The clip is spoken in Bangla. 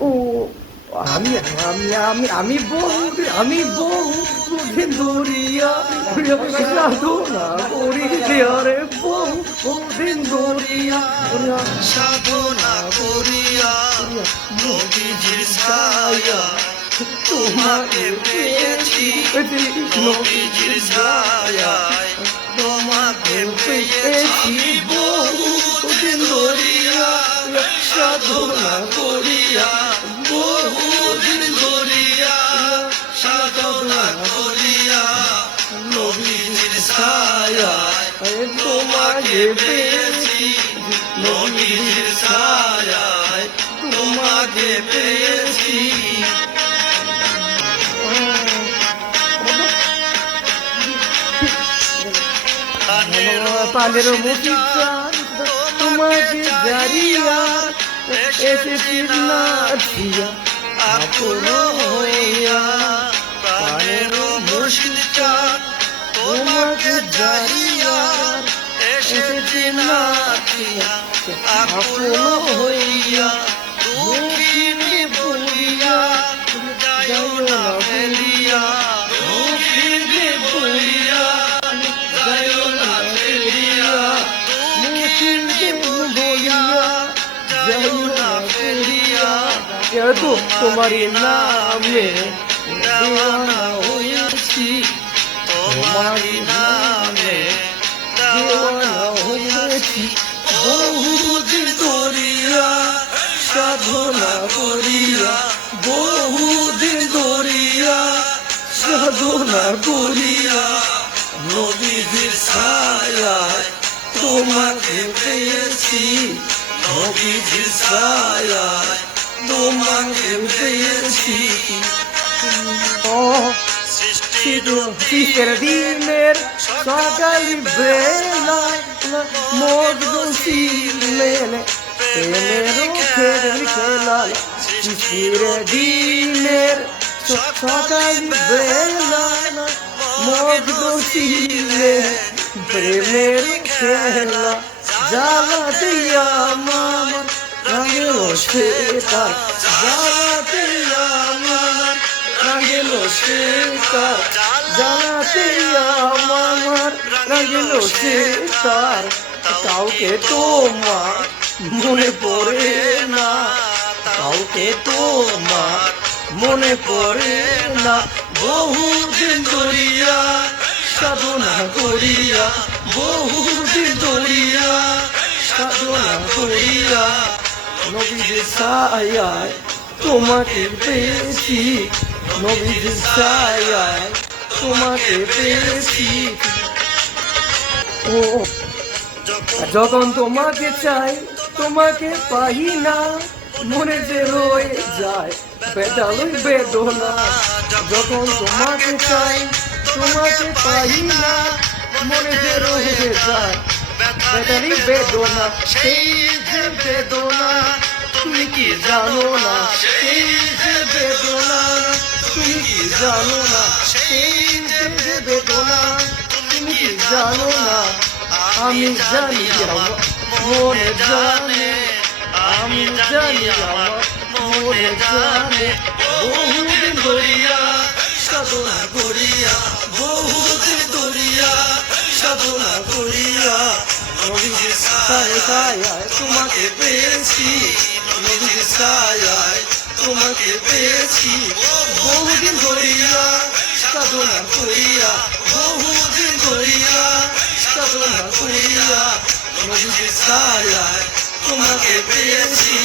ও আমি আমি আমি আমি বহুদিন ধরিয়া সাধনা করি আরে বহুদিন ধরিয়া সাধনা করিয়া নবীজির ছায়া তোমাকে পেয়েছি নবীজির ছায়ায় তোমাকে পেয়েছি বহুদিন ধরিয়া সাধনা করিয়া বহুদিন ধরিয়া সাধনা করিয়া নবীজির ছায়ায় তোমাকে পেয়েছি নবীজির ছায়ায় তোমাকে পেয়েছি। পালের মুখি তোমাকে জারিয়া এসেছি না দিয়া আপন হইয়া প্রাণের মুর্শিদ চাঁদ তোমাকে জারিয়া এসেছি না দিয়া আপন হইয়া দুঃখিনী বলিয়া যাইও না ফেলিয়া দুঃখিনী বলিয়া যাইও না ফেলিয়া দুঃখিনী বলিয়া যাইও না ফেলিয়া তো তোমারই নামে দেওয়ানা হইয়াছি তোমারই নামে দেওয়ানা হইয়াছি বহুদিন ধরিয়া সাধনা করিয়া বহুদিন ধরিয়া সাধনা করিয়া নবীজির ছায়ায় তোমাকে পেয়েছি নবীজির ছায়ায় তোমাকে পেয়েছি। শীতের দিনের সকাল বেলায় মজুসি মেলে প্রেমের খেলা শীতের দিনের সকাল বেলায় মজুসি প্রেমের খেলা জ্বালা দিয়া মামা রাগেল সে তার জ্বালাতে আমার রাগেল সে তার জ্বালাতে আমার রাগেল সে তার কাউকে তোমার মনে পড়ে না কাউকে তোমার মনে পড়ে না বহুদিন ধরিয়া সাধনা করিয়া বহুদিন ধরিয়া সাধনা করিয়া নবীজির ছায়ায় তোমাকে পেয়েছি নবীজির ছায়ায় তোমাকে পেয়েছি। ও যখন তোমাকে চাই তোমাকে পাই না মনে যে রয়ে যায় বেদালই বেদনা যখন তোমাকে চাই তোমাকে পাই না মনে যে রয়ে যায় বেদালি বেদনা সেই যে বেদনা তুমি কি জানো না সেই যে বেদনা তুমি কি জানো না সেই যে বেদনা তুমি কি জানো না আমি জানি আমার মনে জানে আমি জানি আমার মনে জানে বহুদিন ধরিয়া সাধনা করিয়া বহুদিন ধরিয়া সাধনা করিয়া নবীজির ছায়ায় তোমাকে পেয়েছি নবীজির ছায়ায় তোমাকে পেয়েছি বহুদিন ধরিয়া সাধনা করিয়া বহুদিন ধরিয়া সাধনা করিয়া নবীজির ছায়ায় তোমাকে পেয়েছি।